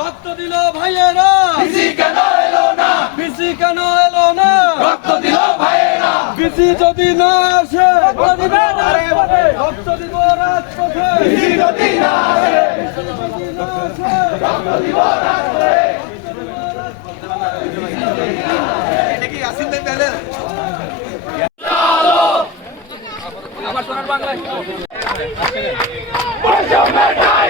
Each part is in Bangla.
রক্ত দিল ভাইয়েরা। বিসি কেন এলো না। বিসি কেন এলো না। রক্ত দিল ভাইয়েরা। বিসি যদি না আসে রক্ত দিব রাজপথে। বিসি যদি না আসে যদি না আসে আমি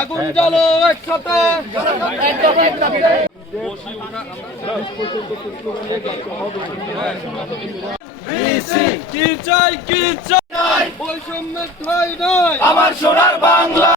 আগুন জ্বালো একসাথে। বিসি কি চাই কি চাই? বৈষম্যের ঠাই নয় আমার সোনার বাংলা।